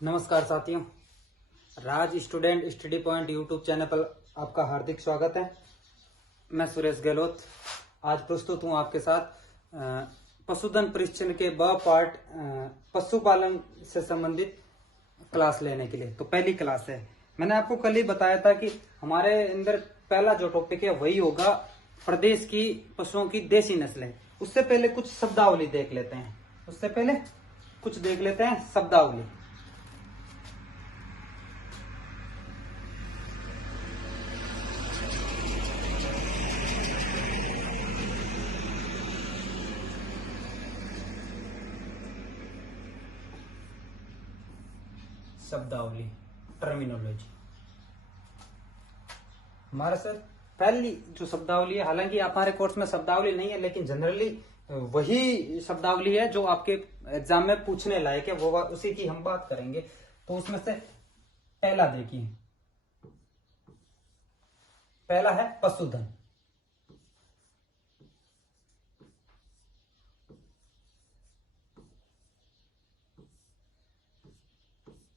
नमस्कार साथियों, Raj student study point YouTube channel पर आपका हार्दिक स्वागत है। मैं सुरेश गहलोत आज प्रस्तुत हूं आपके साथ पशुधन परीक्षण के ब पार्ट पशुपालन से संबंधित क्लास लेने के लिए। तो पहली क्लास है, मैंने आपको कल ही बताया था कि हमारे अंदर पहला जो टॉपिक है वही होगा प्रदेश की पशुओं की देसी नस्लें। उससे पहले कुछ शब्दावली देख लेते हैं। शब्दावली। शब्दावली, टर्मिनोलॉजी। हमारे सर पहली जो शब्दावली है, हालांकि हमारे कोर्स में शब्दावली नहीं है, लेकिन जनरली वही शब्दावली है जो आपके एग्जाम में पूछने लायक है, वो उसी की हम बात करेंगे। तो उसमें से पहला देखिए, पहला है पशुधन।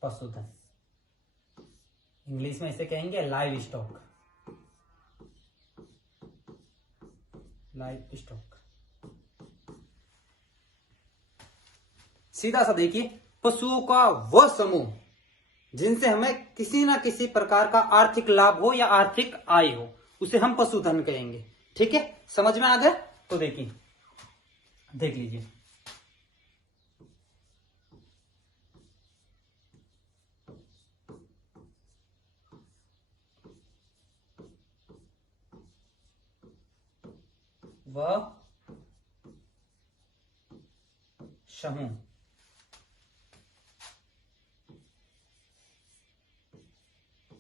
पशुधन इंग्लिश में इसे कहेंगे लाइव स्टॉक। Live stock. सीधा सा देखिए, पशुओं का वह समूह जिनसे हमें किसी ना किसी प्रकार का आर्थिक लाभ हो या आर्थिक आय हो, उसे हम पशुधन कहेंगे। ठीक है, समझ में आ गया? तो देखिए, देख लीजिए, वह समूह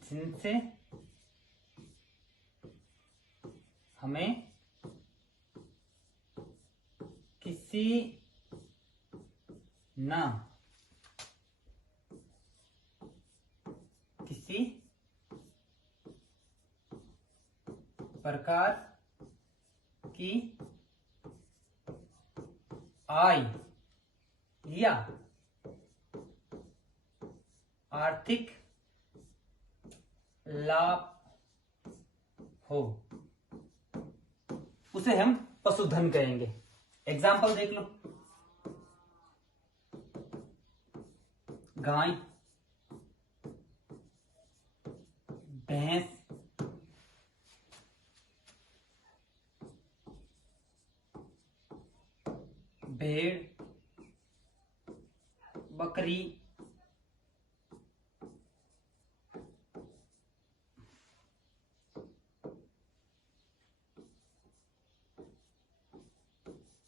जिनसे हमें किसी न किसी प्रकार की आय या आर्थिक लाभ हो, उसे हम पशुधन कहेंगे। एग्जाम्पल देख लो, गाय, भैंस, भेड़, बकरी,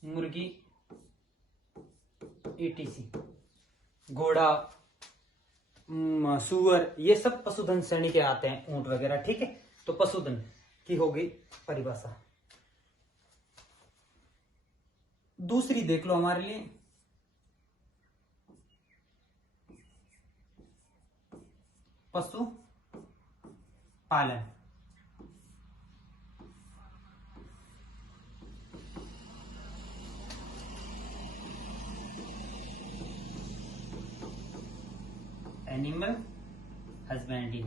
मुर्गी, ईटीसी, घोड़ा, सुअर, ये सब पशुधन श्रेणी के आते हैं, ऊंट वगैरह। ठीक है, तो पशुधन की होगी परिभाषा। दूसरी देख लो हमारे लिए, पशु पालन। Animal husbandry.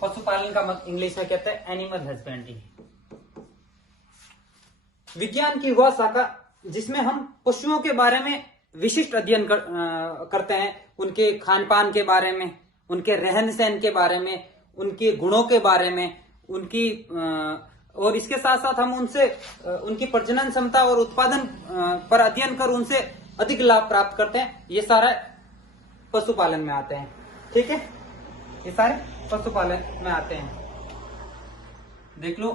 पशुपालन का इंग्लिश में कहते हैं एनिमल हस्बेंड्री। विज्ञान की वह शाखा जिसमें हम पशुओं के बारे में विशिष्ट अध्ययन करते हैं, उनके खान पान के बारे में, उनके रहन सहन के बारे में, उनके गुणों के बारे में, उनकी और इसके साथ साथ हम उनसे उनकी प्रजनन क्षमता और उत्पादन पर अध्ययन कर उनसे अधिक लाभ प्राप्त करते हैं। ये सारा पशुपालन में आते हैं। ठीक है, ये सारे पशुपालन में आते हैं। देख लो,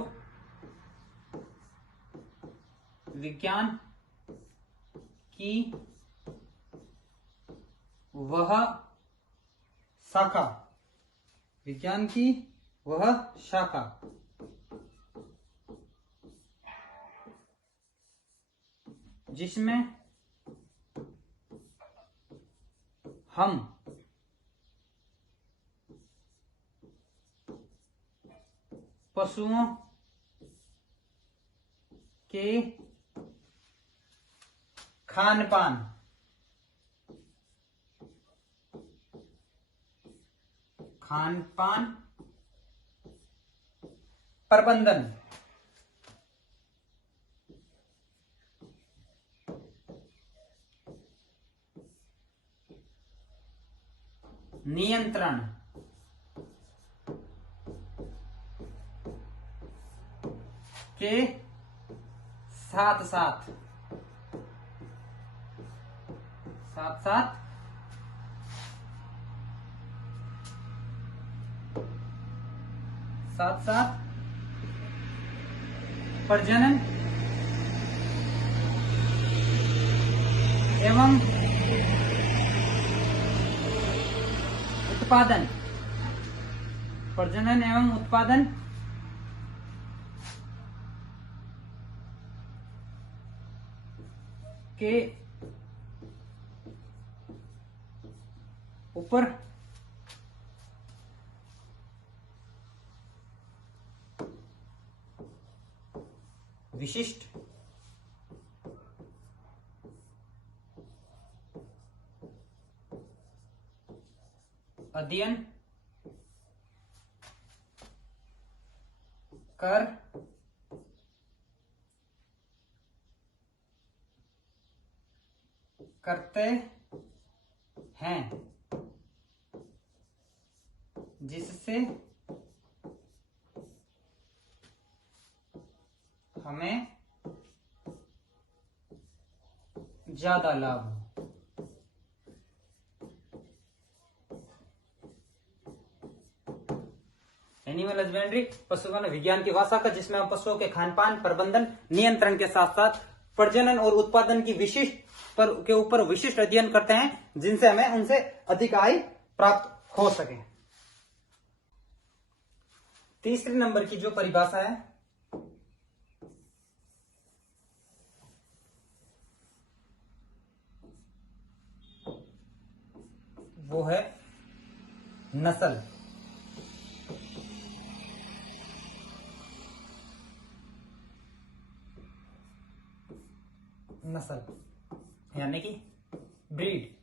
विज्ञान की वह शाखा, विज्ञान की वह शाखा जिसमें हम पशुओं के खान पान प्रबंधन नियंत्रण के साथ साथ प्रजनन एवं उत्पादन के ऊपर विशिष्ट अध्ययन करते हैं, जिससे हमें ज्यादा लाभ हो। एनिमल हस्बेंड्री पशुपालन विज्ञान की भाषा का, जिसमें हम पशुओं के खानपान प्रबंधन नियंत्रण के साथ साथ प्रजनन और उत्पादन की के ऊपर विशिष्ट अध्ययन करते हैं, जिनसे हमें उनसे अधिक आय प्राप्त हो सके। तीसरे नंबर की जो परिभाषा है वो है नस्ल। यानी कि ब्रीड।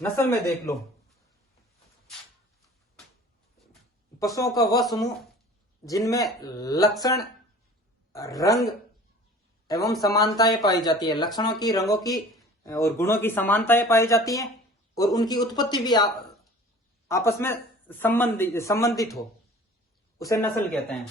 नस्ल में देख लो, पशुओं का वह समूह जिनमें लक्षण, रंग एवं समानताएं पाई जाती है। लक्षणों की, रंगों की और गुणों की समानताएं पाई जाती हैं और उनकी उत्पत्ति भी आपस में संबंधित हो, उसे नस्ल कहते हैं।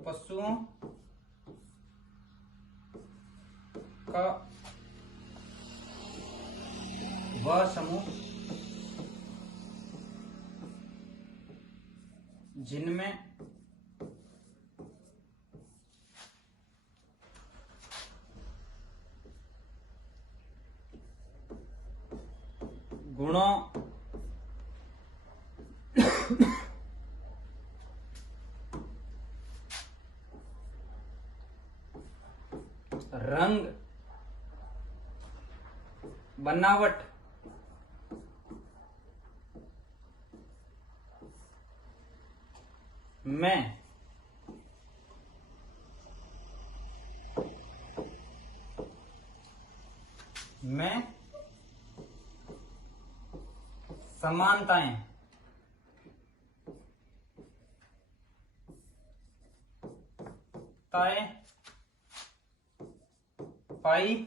पशुओं का वह समूह जिनमें गुणों, रंग, बनावट, में समानताएं पाई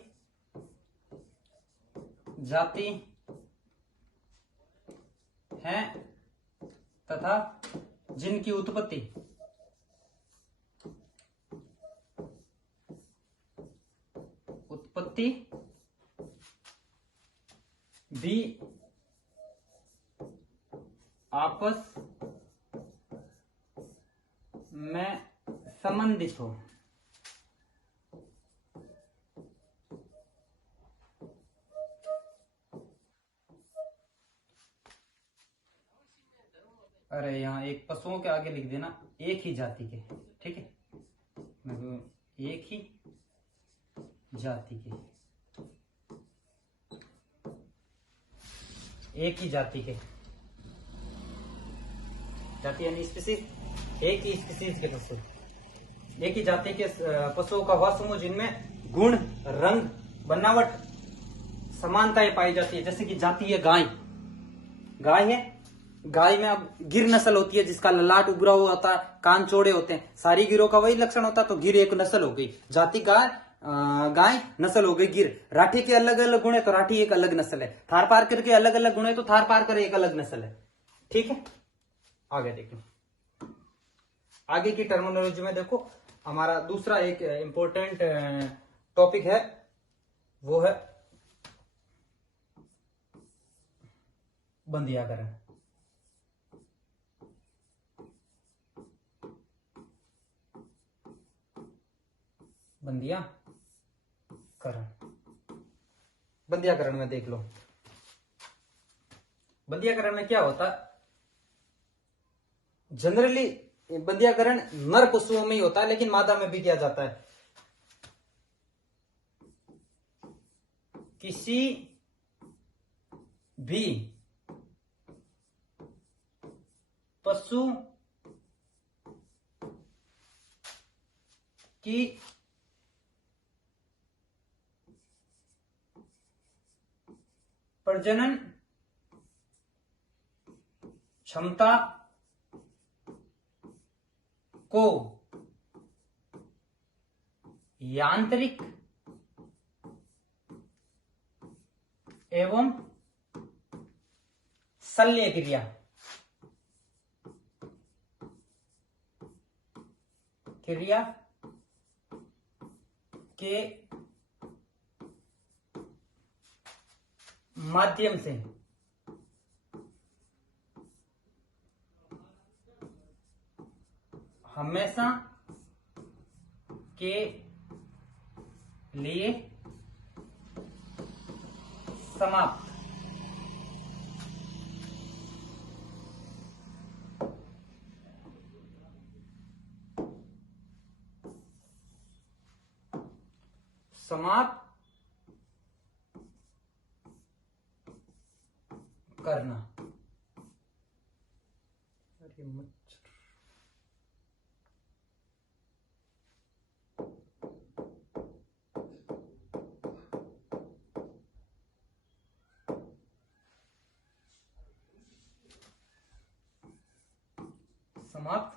जाती हैं तथा जिनकी उत्पत्ति भी आपस में संबंधित हो। अरे यहाँ एक पशुओं के आगे लिख देना एक ही जाति के, ठीक है, एक ही जाति के, एक ही जाति के, जाति यानी स्पीसीज, एक ही स्पीसीज के पशु, एक ही जाति के पशुओं का वह समूह जिनमें गुण, रंग, बनावट, समानताएं पाई जाती है। जैसे कि जाति है गाय, गाय है, गाय में अब गिर नस्ल होती है जिसका ललाट उभरा हुआ होता है, कान चौड़े होते हैं, सारी गिरों का वही लक्षण होता है, तो गिर एक नस्ल हो गई। जाति गाय, गाय नस्ल हो गई गिर। राठी के अलग अलग गुण है तो राठी एक अलग नस्ल है। थार पारकर के अलग अलग गुण है तो थार पारकर एक अलग नस्ल है, ठीक है। आगे देखो, आगे की टर्मिनोलॉजी में देखो, हमारा दूसरा एक इंपॉर्टेंट टॉपिक है, वो है बंधियाकरण। बंधियाकरण, बंधियाकरण में देख लो, बंधियाकरण में क्या होता है, जनरली बंधियाकरण नर पशुओं में ही होता है, लेकिन मादा में भी किया जाता है। किसी भी पशु की प्रजनन क्षमता को यांत्रिक एवं शल्य क्रिया के माध्यम से हमेशा के लिए समाप्त करना। अरे मच्छर, समाप्त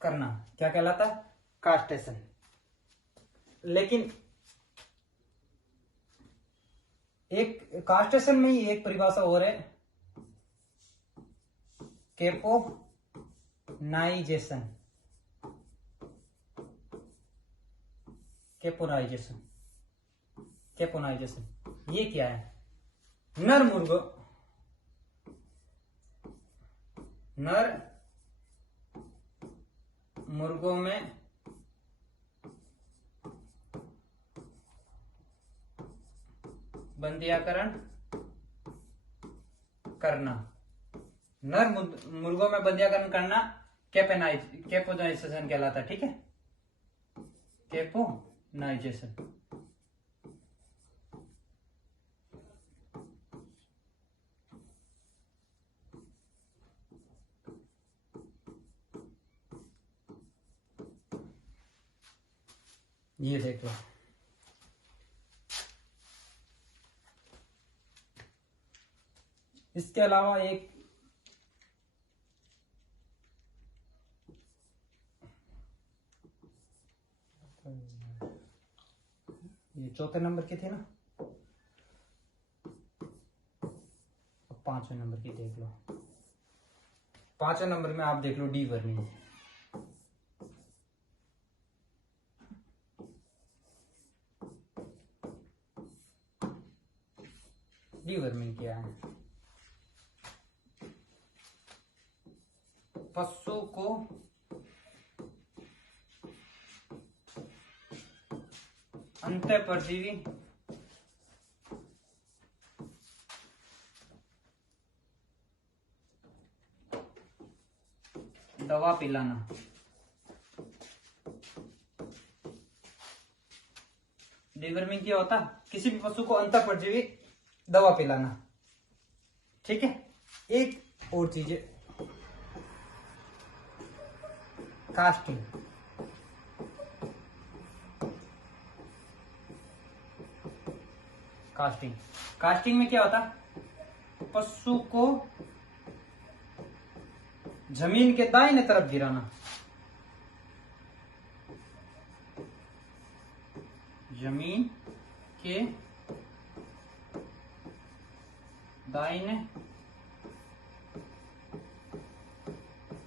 करना क्या कहलाता है, कास्टेशन। लेकिन एक कास्टेशन में ही एक परिभाषा और है, केपोनाइजेशन। केपोनाइजेशन, केपोनाइजेशन ये क्या है, नर मुर्गों में बंधियाकरण करना, नर मुर्गों में बंधियाकरण करना केपोनाइजेशन कहलाता है, ठीक है, केपोनाइजेशन। ये देख लो, इसके अलावा एक ये चौथे नंबर की थी ना, पांचवें नंबर की देख लो। पांचवें नंबर में आप देख लो डी वर्मी। डी वर्मी क्या है, पशु को अंतःपरजीवी दवा पिलाना। डिवर्मिंग क्या होता? किसी भी पशु को अंतःपरजीवी दवा पिलाना। ठीक है। एक और चीज है, कास्टिंग। कास्टिंग कास्टिंग में क्या होता? पशु को जमीन के दाहिने तरफ गिराना। जमीन के दाहिने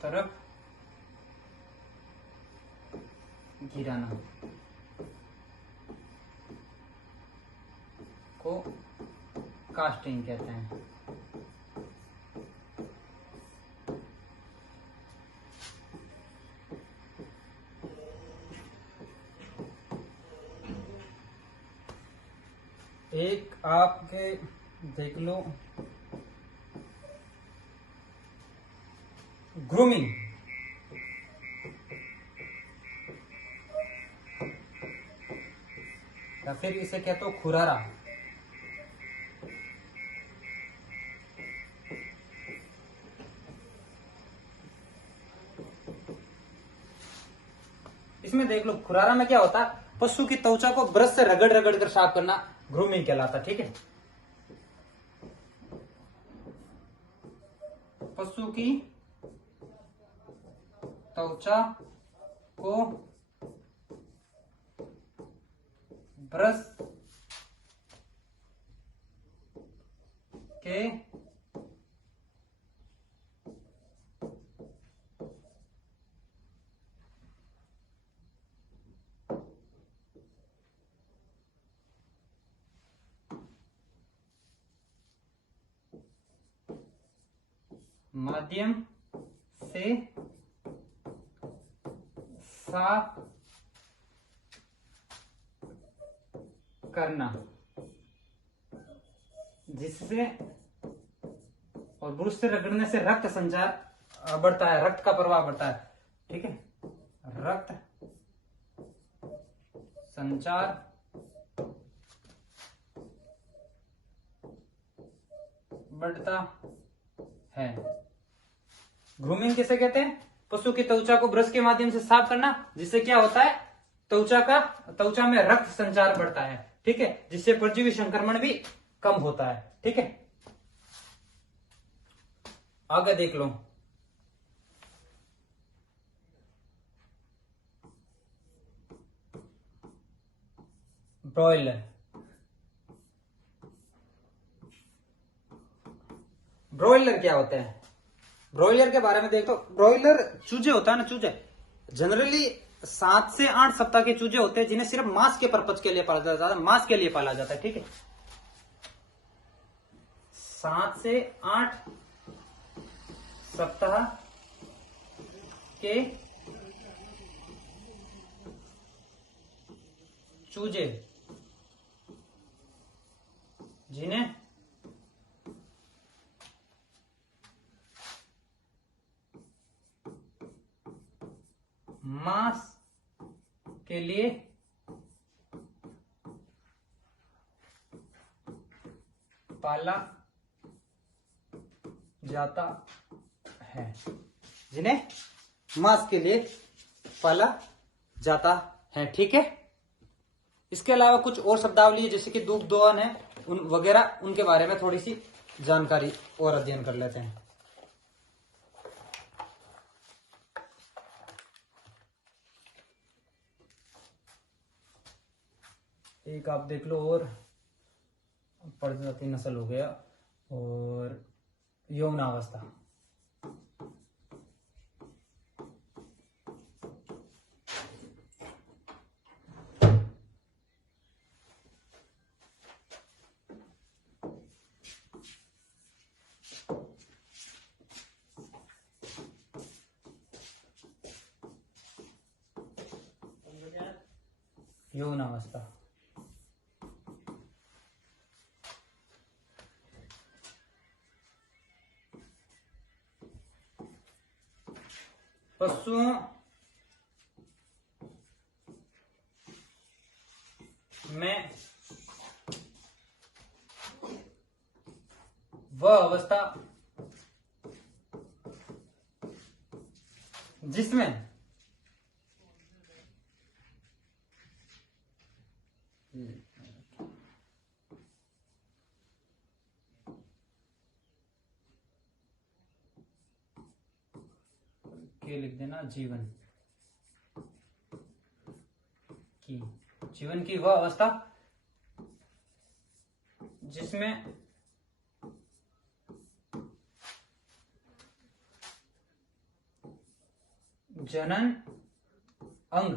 तरफ गिराना को कास्टिंग कहते हैं। एक आपके देख लो, ग्रूमिंग। या फिर इसे कहते हो खुरारा। इसमें देख लो, खुरारा में क्या होता? पशु की त्वचा को ब्रश से रगड़ रगड़ कर साफ करना ग्रूमिंग कहलाता। ठीक है। पशु की त्वचा को ब्रश के माध्यम से साफ करना, जिससे और ब्रश से रगड़ने से रक्त संचार बढ़ता है, रक्त का प्रवाह बढ़ता है। ठीक है। रक्त संचार बढ़ता है। ग्रूमिंग किसे कहते हैं? पशु की त्वचा को ब्रश के माध्यम से साफ करना, जिससे क्या होता है? त्वचा में रक्त संचार बढ़ता है। ठीक है। जिससे परजीवी संक्रमण भी कम होता है। ठीक है। आगे देख लो, ब्रॉयलर। ब्रॉयलर क्या होते हैं? ब्रॉयलर के बारे में देखो। ब्रॉयलर चूजे होता है ना, चूजे जनरली 7 से 8 सप्ताह के चूजे होते हैं, जिन्हें सिर्फ मांस के पर्पज के लिए पाला जाता है, मांस के लिए पाला जाता है। ठीक है। 7 से 8 सप्ताह के चूजे, जिन्हें मांस के लिए पाला जाता है, जिन्हें मांस के लिए पाला जाता है। ठीक है। इसके अलावा कुछ और शब्दावली जैसे कि दुग्ध दोहन है, उन वगैरह, उनके बारे में थोड़ी सी जानकारी और अध्ययन कर लेते हैं। एक आप देख लो, और प्रजाति नस्ल हो गया, और यौनावस्था। यौनावस्था पशुओं में वह अवस्था जिसमें के लिख देना जीवन की वह अवस्था जिसमें जनन अंग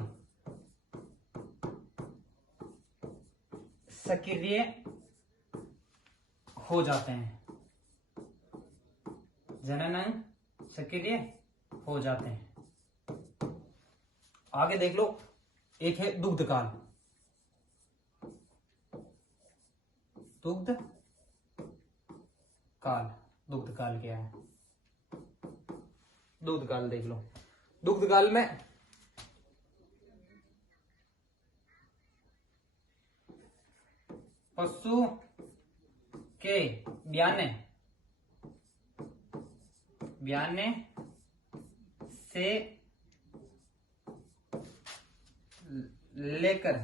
सक्रिय हो जाते हैं। जनन अंग सक्रिय हो जाते हैं। आगे देख लो, एक है दुग्ध काल। दुग्ध काल क्या है? दुग्ध काल देख लो। दुग्ध काल में पशु के ब्याने से लेकर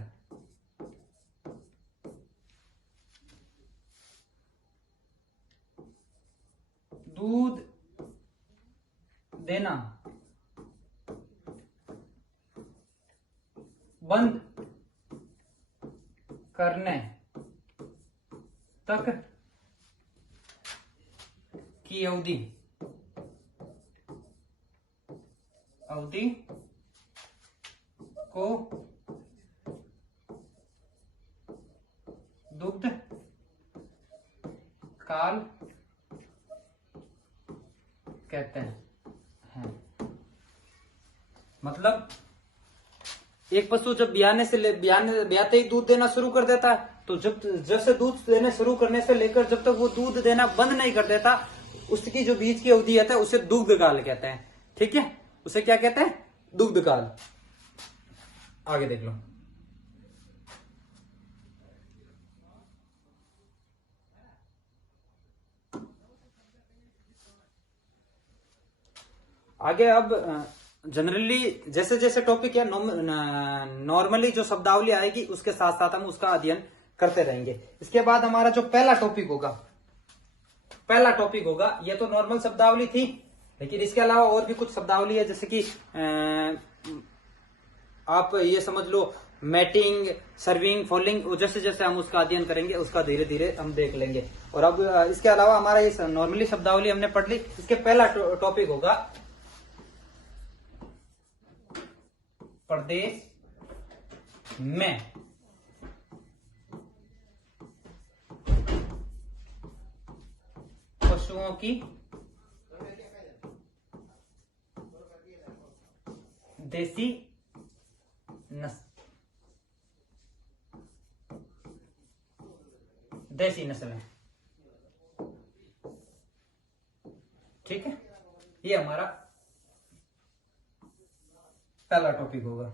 दूध देना बंद करने तक की अवधि को दुग्ध काल कहते हैं। मतलब एक पशु जब ब्याते ही दूध देना शुरू कर देता है, तो जब से दूध देना शुरू करने से लेकर जब तक वो दूध देना बंद नहीं कर देता, उसकी जो बीच की अवधि है उसे दुग्ध काल कहते हैं। ठीक है, उसे क्या कहते हैं? दुग्ध काल। आगे देख लो। आगे अब जनरली जैसे जैसे टॉपिक है, नॉर्मली जो शब्दावली आएगी उसके साथ साथ हम उसका अध्ययन करते रहेंगे। इसके बाद हमारा जो पहला टॉपिक होगा, ये तो नॉर्मल शब्दावली थी, लेकिन इसके अलावा और भी कुछ शब्दावली है, जैसे कि आप ये समझ लो मैटिंग, सर्विंग, फॉलिंग। जैसे जैसे हम उसका अध्ययन करेंगे उसका धीरे धीरे हम देख लेंगे। और अब इसके अलावा हमारा ये नॉर्मली शब्दावली हमने पढ़ ली। इसके पहला टॉपिक होगा प्रदेश में पशुओं की देसी नस्ल है। ठीक है, ये हमारा पहला टॉपिक होगा।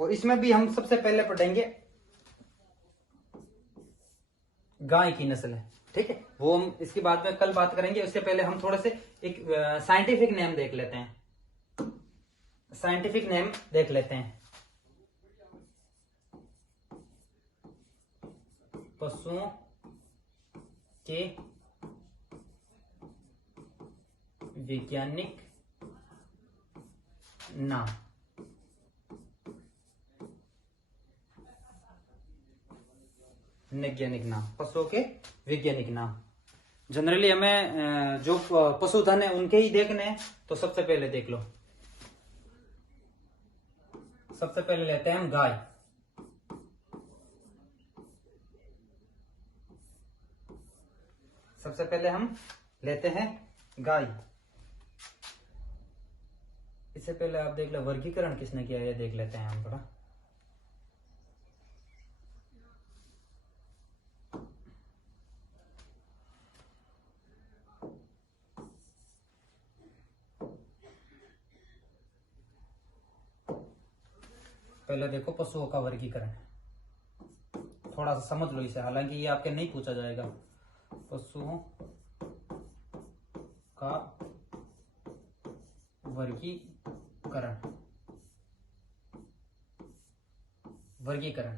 और इसमें भी हम सबसे पहले पढ़ेंगे गाय की नस्ल है। ठीक है, वो हम इसके बाद में कल बात करेंगे। उससे पहले हम थोड़े से एक साइंटिफिक नेम देख लेते हैं। पशुओं के वैज्ञानिक नाम। पशुओं के वैज्ञानिक नाम। जनरली हमें जो पशुधन है उनके ही देखने हैं, तो सबसे पहले देख लो। सबसे पहले लेते हैं हम गाय। सबसे पहले हम लेते हैं गाय। इससे पहले आप देख लो वर्गीकरण किसने किया है, देख लेते हैं हम थोड़ा। पहले देखो पशुओं का वर्गीकरण, थोड़ा सा समझ लो इसे, हालांकि ये आपके नहीं पूछा जाएगा। पशुओं का वर्गीकरण, वर्गीकरण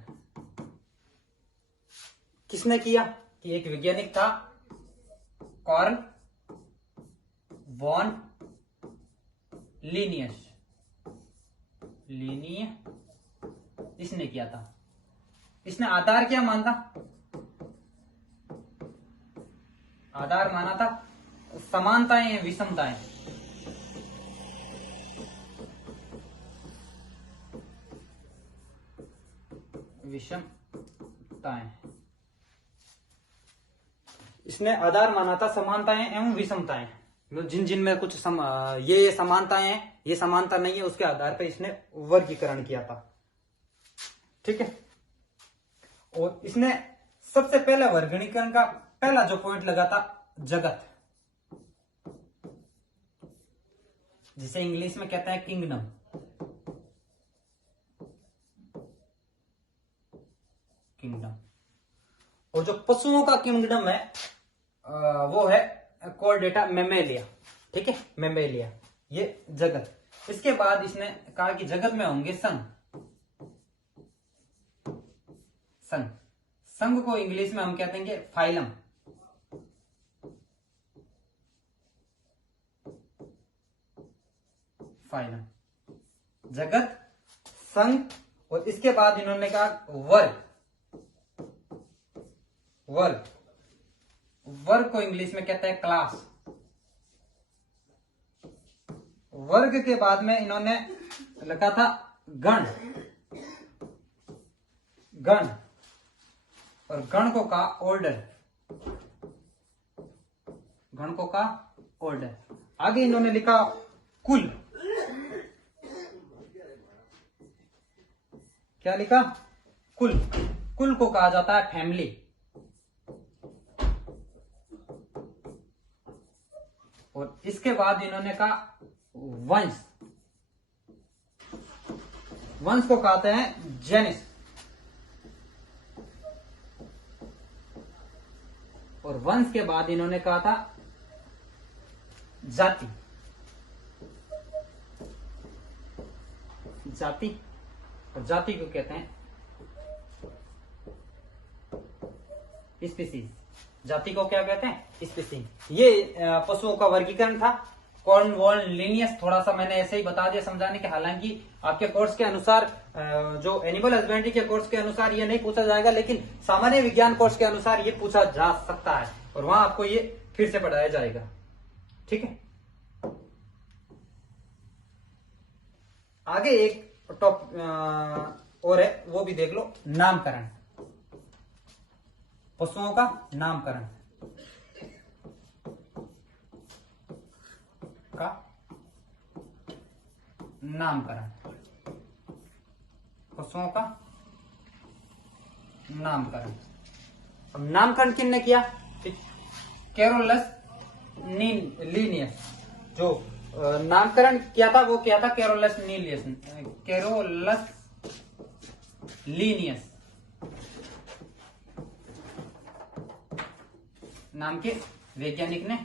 किसने किया? कि एक वैज्ञानिक था कार्ल वॉन लिनियस, इसने किया था। इसने आधार क्या माना? आधार माना था समानताएं या विषमताएं। विषमताएं, इसने आधार माना था समानताएं एवं विषमताएं, जिन जिन में कुछ ये समानताएं हैं, ये समानता नहीं है, उसके आधार पर इसने वर्गीकरण किया था। ठीक है। और इसने सबसे पहला वर्गीकरण का पहला जो पॉइंट लगा था जगत, जिसे इंग्लिश में कहते हैं किंगडम। किंगडम। और जो पशुओं का किंगडम है वो है कॉर्डेटा मेमेलिया। ठीक है, मेमेलिया, ये जगत। इसके बाद इसने कहा कि जगत में होंगे संघ। संघ, संघ को इंग्लिश में हम कहते हैं फाइलम। फाइलम, जगत, संघ। और इसके बाद इन्होंने कहा वर्ग। वर्ग, वर्ग को इंग्लिश में कहते हैं क्लास। वर्ग के बाद में इन्होंने लिखा था गण। गण, और गण को कहा ऑर्डर। गण को कहा ऑर्डर। आगे इन्होंने लिखा कुल। क्या लिखा? कुल। कुल को कहा जाता है फैमिली। और इसके बाद इन्होंने कहा वंश। वंश को कहते हैं जेनिस। और वंश के बाद इन्होंने कहा था जाति। जाति, और जाति को कहते हैं स्पीसीज। जाति को क्या कहते हैं? स्पीसीज। ये पशुओं का वर्गीकरण था। कॉर्नवॉल लिनियस थोड़ा सा मैंने ऐसे ही बता दिया समझाने के, हालांकि आपके कोर्स के अनुसार जो एनिमल हस्बेंड्री के कोर्स के अनुसार ये नहीं पूछा जाएगा, लेकिन सामान्य विज्ञान कोर्स के अनुसार ये पूछा जा सकता है और वहां आपको ये फिर से पढ़ाया जाएगा। ठीक है। आगे एक टॉपिक और है, वो भी देख लो, नामकरण। पशुओं का नामकरण का नामकरण। पशुओं का नामकरण। अब नामकरण किसने किया? Carolus Linnaeus. जो नामकरण किया था वो किया था कैरोलस लीनियस नाम के वैज्ञानिक ने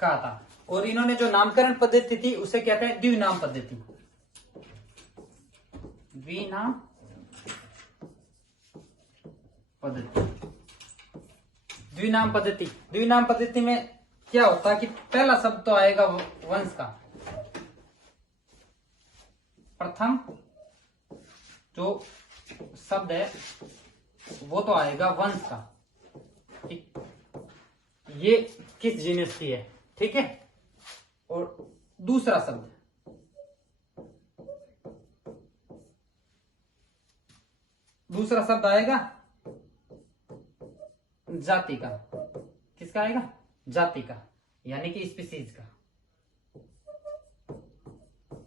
कहा था। और इन्होंने जो नामकरण पद्धति थी उसे कहते हैं द्विनाम पद्धति। द्विनाम पद्धति। द्विनाम पद्धति, द्विनाम पद्धति में क्या होता है कि पहला शब्द तो आएगा वंश का। प्रथम जो शब्द है वो तो आएगा वंश का। ठीक, ये किस जीनस की है। ठीक है। और दूसरा शब्द, दूसरा शब्द आएगा जाति का। किसका आएगा? जाति का, यानी कि स्पीसीज का।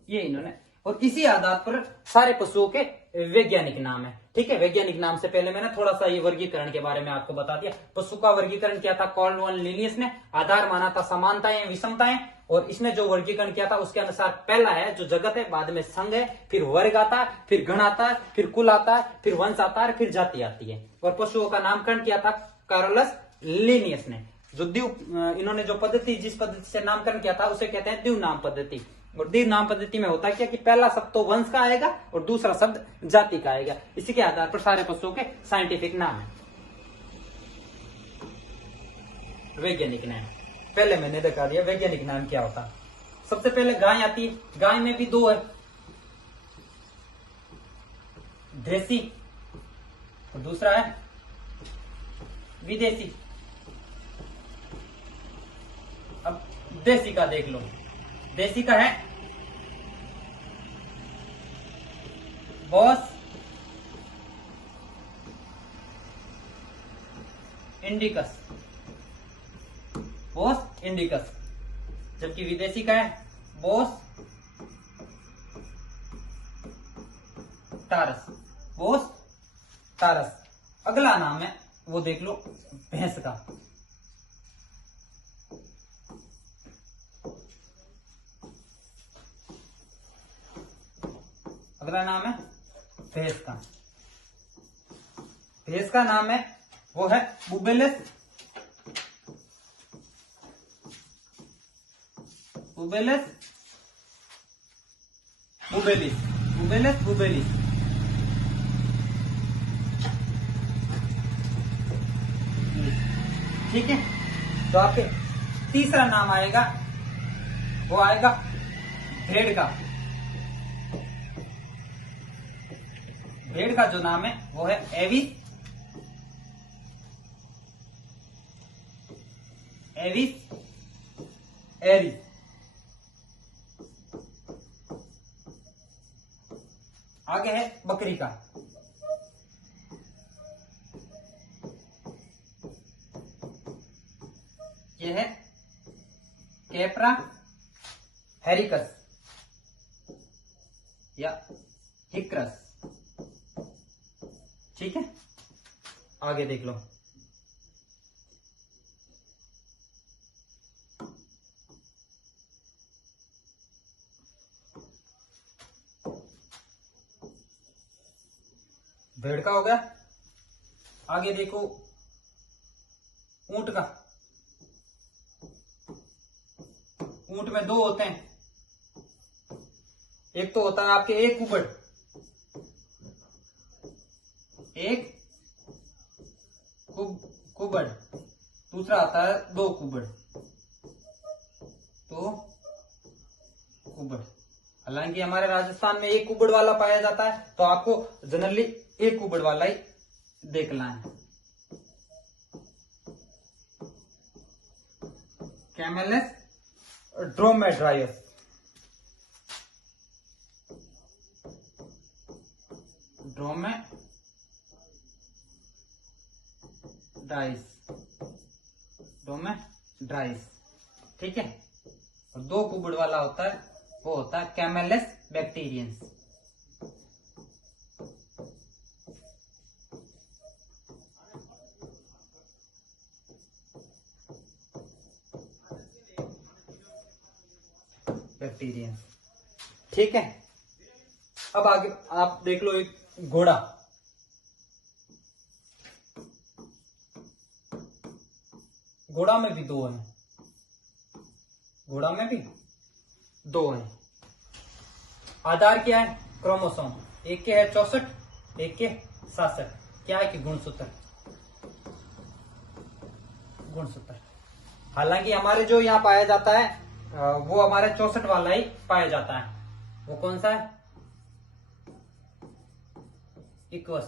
ये इन्होंने, और इसी आधार पर सारे पशुओं के वैज्ञानिक नाम है। ठीक है। वैज्ञानिक नाम से पहले मैंने थोड़ा सा ये वर्गीकरण के बारे में आपको बता दिया। पशु का वर्गीकरण किया था कॉर्नवॉल लिनियस ने। आधार माना था समानताएं विषमताएं, और इसने जो वर्गीकरण किया था उसके अनुसार पहला है जो जगत है, बाद में संघ है, फिर वर्ग आता है, फिर गण आता है, फिर कुल आता है, फिर वंश आता है, फिर जाति आती है। और पशुओं का नामकरण किया था कार्लस लिनियस ने। जो इन्होंने जो पद्धति, जिस पद्धति से नामकरण किया था उसे कहते हैं द्विव नाम पद्धति। और द्विव नाम पद्धति में होता क्या कि पहला शब्द तो वंश का आएगा और दूसरा शब्द जाति का आएगा। इसी के आधार पर सारे पशुओं के साइंटिफिक नाम है। वैज्ञानिक नाम पहले मैंने दिखा दिया, वैज्ञानिक नाम क्या होता। सबसे पहले गाय आती है। गाय में भी दो है, देसी और दूसरा है विदेशी। अब देसी का देख लो। देसी का है बॉस इंडिकस, बोस इंडिकस। जबकि विदेशी का है बोस टारस, बोस टारस। अगला नाम है वो देख लो भैंस का। अगला नाम है भैंस का। भैंस का नाम है वो है बुबेलिस, बुबेलिस बुबेलिस, बुबेलिस बुबेलिस। ठीक है। तो आपके तीसरा नाम आएगा वो आएगा भेड़ का। भेड़ का जो नाम है वो है एविस, एविस एरिस। आगे है बकरी का। ये है कैप्रा हेरिकस या हिक्रस। ठीक है, आगे देख लो। भेड़ का हो गया। आगे देखो ऊंट का। ऊंट में दो होते हैं, एक तो होता है आपके एक कुबड़, एक कुबड़, दूसरा आता है दो कुबड़, तो कुबड़। हालांकि हमारे राजस्थान में एक कुबड़ वाला पाया जाता है, तो आपको जनरली एक कुबड़ वाला ही देखना है। कैमेलस ड्रोमेडाइस, ड्रोमेडाइस। ठीक है। और दो कुबड़ वाला होता है वो होता है कैमेलस बैक्टीरियंस। बैक्टीरियंस। ठीक है। अब आगे आप देख लो एक घोड़ा। घोड़ा में भी दो हैं, घोड़ा में भी दो हैं। आधार क्या है? क्रोमोसोम। एक के है 64, एक के 66। क्या है कि गुणसूत्र, गुणसूत्र। हालांकि हमारे जो यहाँ पाया जाता है वो हमारे 64 वाला ही पाया जाता है। वो कौन सा है? इक्वस।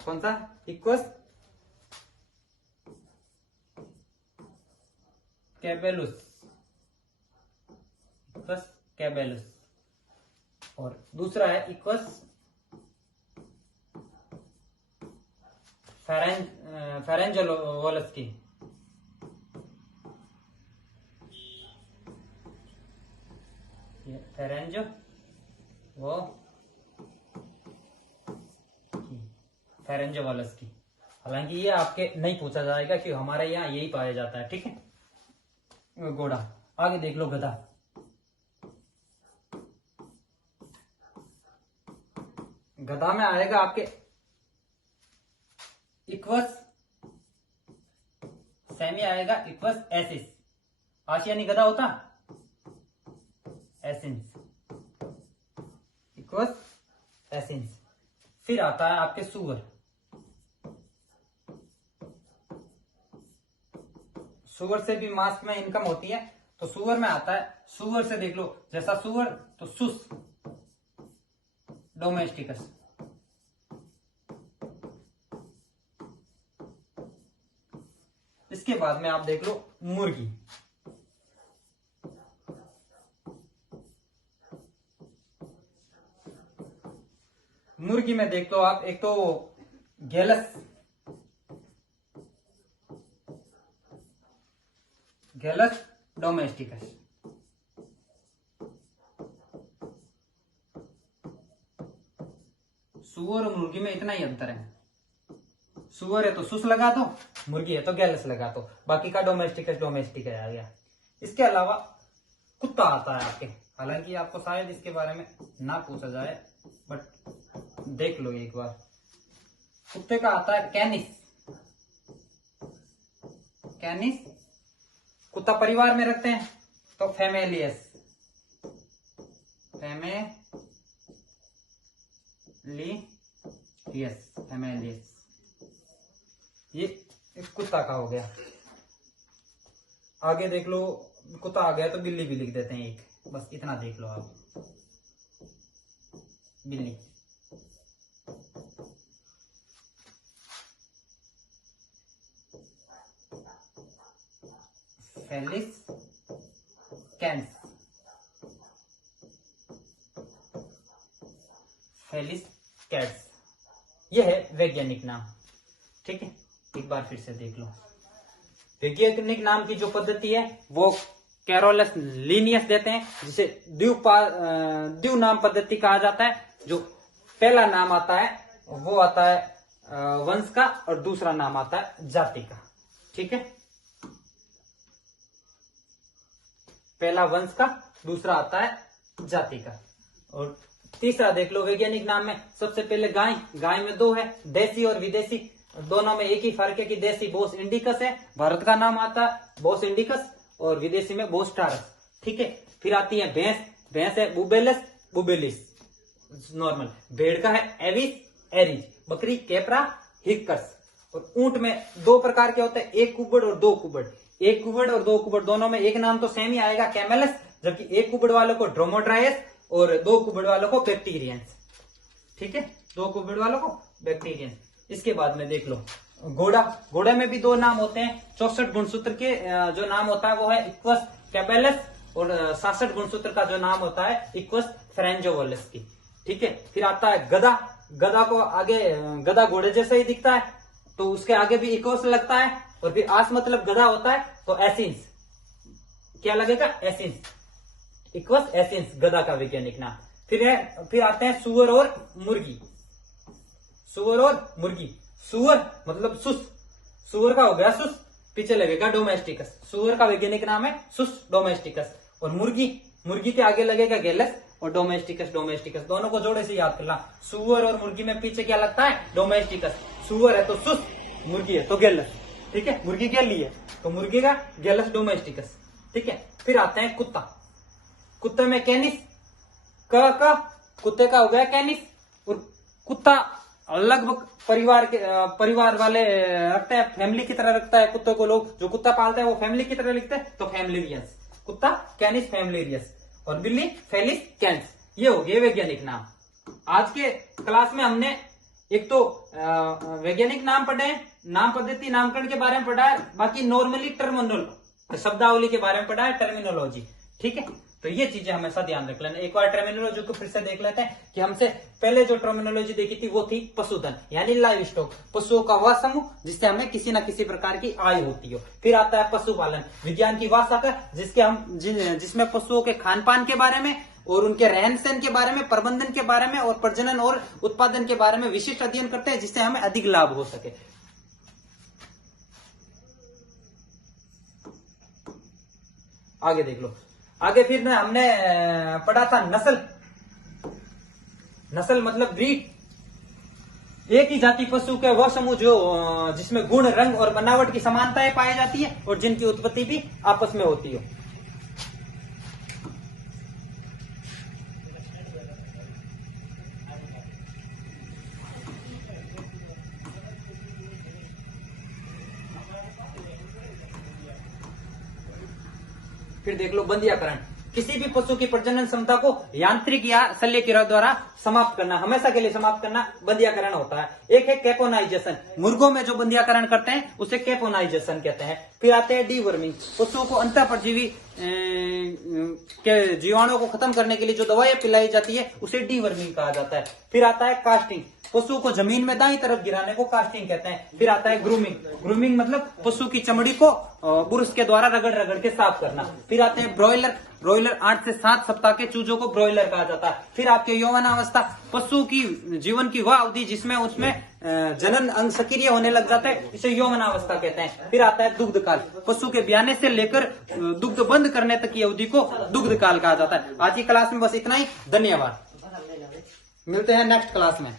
कौन सा? इक्वस कैबेलुस, इक्वस कैबेलुस। और दूसरा है इक्वस फेरेंजोवोल्स्की। फेरेंजोवोल्स्की। हालांकि ये आपके नहीं पूछा जाएगा कि हमारे यहाँ यही पाया जाता है। ठीक है। घोड़ा आगे देख लो गधा। गधा में आएगा आपके इक्वस, सेमी आएगा इक्वस एसिस। आशियानी गधा होता एसिंस, इक्वस एसिंस। फिर आता है आपके सुअर। सुअर से भी मास में इनकम होती है, तो सुअर में आता है, सुअर से देख लो, जैसा सुअर तो सुस डोमेस्टिकस। इसके बाद में आप देख लो मुर्गी। मुर्गी में देख लो आप, एक तो गैलस, गैलस डोमेस्टिकस। सुअर और मुर्गी में इतना ही अंतर है। सुअर है तो सुस लगा दो, मुर्गी है तो गैलस लगा दो, बाकी का डोमेस्टिकस डोमेस्टिकस आ गया। इसके अलावा कुत्ता आता है आपके, हालांकि आपको शायद इसके बारे में ना पूछा जाए, बट देख लो एक बार। कुत्ते का आता है कैनिस। कैनिस कुत्ता परिवार में रखते हैं तो फैमिलियस, फैमिलियस। ये एक कुत्ता का हो गया। आगे देख लो, कुत्ता आ गया तो बिल्ली भी लिख देते हैं एक, बस इतना देख लो आप। बिल्ली, फेलिस कैंस, फेलिस कैट्स। ये है वैज्ञानिक नाम। ठीक है, एक बार फिर से देख लो। वैज्ञानिक नाम की जो पद्धति है वो कैरोलस लीनियस देते हैं, जिसे द्विव नाम पद्धति कहा जाता है। जो पहला नाम आता है वो आता है वंश का, और दूसरा नाम आता है जाति का। ठीक है, पहला वंश का, दूसरा आता है जाति का। और तीसरा देख लो वैज्ञानिक नाम में, सबसे पहले गाय। गाय में दो है, देसी और विदेशी। दोनों में एक ही फर्क है कि देसी बोस इंडिकस है, भारत का नाम आता है बोस इंडिकस, और विदेशी में बोस टारस। ठीक है, फिर आती है भैंस। भैंस है बुबेलस बुबेलिस नॉर्मल। भेड़ का है एविस एरिज। बकरी कैप्रा हिक्कस। और ऊंट में दो प्रकार के होते हैं, एक कुबड़ और दो कुबड़। एक कुबड़ और दो कुबड़ दोनों में एक नाम तो सेम ही आएगा, कैमेलस, जबकि एक कुबड़ वालों को ड्रोमोड्रायस और दो कुबड़ वालों को बैक्टीरियंस। ठीक है, दो कुबड़ वालों को बैक्टीरियंस। इसके बाद में देख लो घोड़ा। घोड़े में भी दो नाम होते हैं। 64 गुणसूत्र के जो नाम होता है वो है इक्वस कैपेलस, और 67 गुणसूत्र का जो नाम होता है इक्वस फ्रेंजोवलस की। ठीक है, फिर आता है गधा। गधा को आगे, गधा घोड़े जैसा ही दिखता है तो उसके आगे भी इक्वस लगता है, और फिर आस मतलब गधा होता है तो एसिंस। क्या लगेगा? एसिंस, इक्वस एसिंस, गधा का वैज्ञानिक नाम। फिर आते हैं सुअर और मुर्गी। सुअर और मुर्गी। सुअर मतलब सुस, सुअर का हो गया सुस, पीछे लगेगा डोमेस्टिकस। सुअर का वैज्ञानिक नाम है सुस डोमेस्टिकस। और मुर्गी, मुर्गी के आगे लगेगा गैलस, और डोमेस्टिकस डोमेस्टिकस। दोनों को जोड़े से याद करना। सुअर और मुर्गी में पीछे क्या लगता है? डोमेस्टिकस। सुअर है तो सुस, मुर्गी है तो गैलस। ठीक है, मुर्गी गैली है तो मुर्गी का गैलस डोमेस्टिकस। ठीक है, फिर आते हैं कुत्ता। कुत्ते में कैनिस, का कुत्ते का हो गया कैनिस। और कुत्ता लगभग परिवार वाले रखते हैं, फैमिली की तरह रखता है कुत्तों को लोग। जो कुत्ता पालते हैं वो फैमिली की तरह लिखते हैं, तो फैमिलियस। कुत्ता कैनिस फैमिलियस, और बिल्ली फेलिस कैंस। ये हो गए वैज्ञानिक नाम। आज के क्लास में हमने एक तो वैज्ञानिक नाम पढ़े हैं, नाम पद्धति नामकरण के बारे में पढ़ा है, बाकी नॉर्मली टर्मिनोलॉजी, शब्दावली के बारे में पढ़ा है, टर्मिनोलॉजी। ठीक है, तो ये चीजें हमेशा ध्यान रख लेना। एक बार टर्मिनोलॉजी को फिर से देख लेते हैं कि हमसे पहले जो टर्मिनोलॉजी देखी थी वो थी पशुधन, यानी लाइव स्टॉक, पशुओं का वह समूह जिससे हमें किसी न किसी प्रकार की आय होती हो। फिर आता है पशुपालन, विज्ञान की वह शाखा जिसमें पशुओं के खान पान के बारे में और उनके रहन सहन के बारे में, प्रबंधन के बारे में और प्रजनन और उत्पादन के बारे में विशिष्ट अध्ययन करते हैं, जिससे हमें अधिक लाभ हो सके। आगे देख लो। आगे फिर हमने पढ़ा था नस्ल। नस्ल मतलब ब्रीड। एक ही जाति पशु के वह समूह जो जिसमें गुण, रंग और बनावट की समानताएं पाई जाती है और जिनकी उत्पत्ति भी आपस में होती है। फिर देख लो बंधियाकरण। किसी भी पशु की प्रजनन क्षमता को यांत्रिक या शल्य क्रिया द्वारा समाप्त करना, हमेशा के लिए समाप्त करना बंधियाकरण होता है। एक है कैपोनाइजेशन। मुर्गों में जो बंधियाकरण करते हैं उसे कैपोनाइजेशन कहते हैं। फिर आते हैं डीवर्मिंग। पशुओं को अंतः परजीवी के जीवाणुओं को खत्म करने के लिए जो दवाइयां पिलाई जाती है उसे डीवर्मिंग कहा जाता है। फिर आता है कास्टिंग। पशु को जमीन में दाईं तरफ गिराने को कास्टिंग कहते हैं। फिर आता है ग्रूमिंग। ग्रूमिंग मतलब पशु की चमड़ी को बुरुश के द्वारा रगड़ रगड़ के साफ करना। फिर आते हैं ब्रॉयलर। ब्रॉयलर 8 से 7 सप्ताह के चूजों को ब्रॉयलर कहा जाता है। फिर आपके यौवनावस्था, पशु की जीवन की वह अवधि जिसमें उसमें जनन अंग सक्रिय होने लग जाता है, इसे यौवनावस्था कहते हैं। फिर आता है दुग्ध काल। पशु के ब्याने से लेकर दुग्ध बंद करने तक की अवधि को दुग्ध काल कहा जाता है। आज की क्लास में बस इतना ही। धन्यवाद। मिलते हैं नेक्स्ट क्लास में।